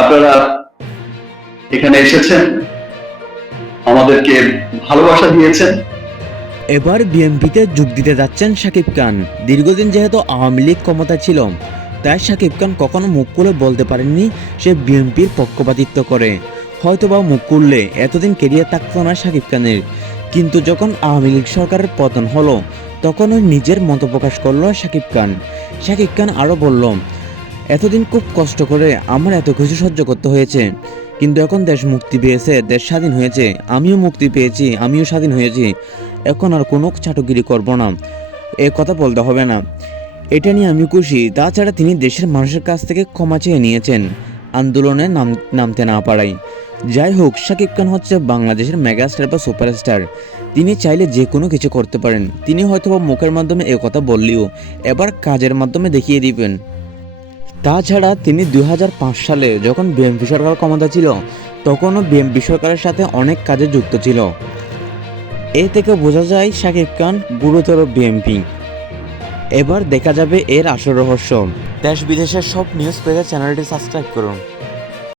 আপনারা এখানে এসেছেন, আমাদেরকে ভালোবাসা দিয়েছেন। এবার বিএনপিতে যোগ দিতে যাচ্ছেন শাকিব খান। দীর্ঘদিন যেহেতু আওয়ামী লীগ ক্ষমতা ছিল, তাই শাকিব খান কখনো মুখ খুলে বলতে পারেননি সে বিএনপির পক্ষপাতিত্ব করে। হয়তোবা মুখ খুললে এতদিন কেরিয়ার থাকতো না শাকিব খানের। কিন্তু যখন আওয়ামী লীগ সরকারের পতন হলো তখন ওই নিজের মত প্রকাশ করল শাকিব খান। শাকিব খান আরও বলল এতদিন খুব কষ্ট করে আমার এত কিছু সহ্য করতে হয়েছে। কিন্তু এখন দেশ মুক্তি পেয়েছে, দেশ স্বাধীন হয়েছে। আমিও মুক্তি পেয়েছি, আমিও স্বাধীন হয়েছি। এখন আর কোনো চাটুগিরি করব না। এ কথা বলতে হবে না। এটা নিয়ে আমি খুশি। তাছাড়া তিনি দেশের মানুষের কাছ থেকে ক্ষমা চেয়ে নিয়েছেন। আন্দোলনে নাম, নামতে না পারাই যাই হোক, শাকিব খান হচ্ছে বাংলাদেশের মেগাস্টার বা সুপারস্টার। তিনি চাইলে যে কোনো কিছু করতে পারেন। তিনি হয়তো বা মুখের মাধ্যমে এ কথা বললেও এবার কাজের মাধ্যমে দেখিয়ে দিবেন। তাছাড়া তিনি দু হাজার পাঁচ সালে যখন বিএনপি সরকার ক্ষমতা ছিল, তখনও বিএনপি সরকারের সাথে অনেক কাজে যুক্ত ছিল। এ থেকে বোঝা যায় শাকিব খান গুরুতর বিএনপি এবার দেখা যাবে এর আসল রহস্য। দেশ বিদেশের সব নিউজ পেজের চ্যানেলটি সাবস্ক্রাইব করুন।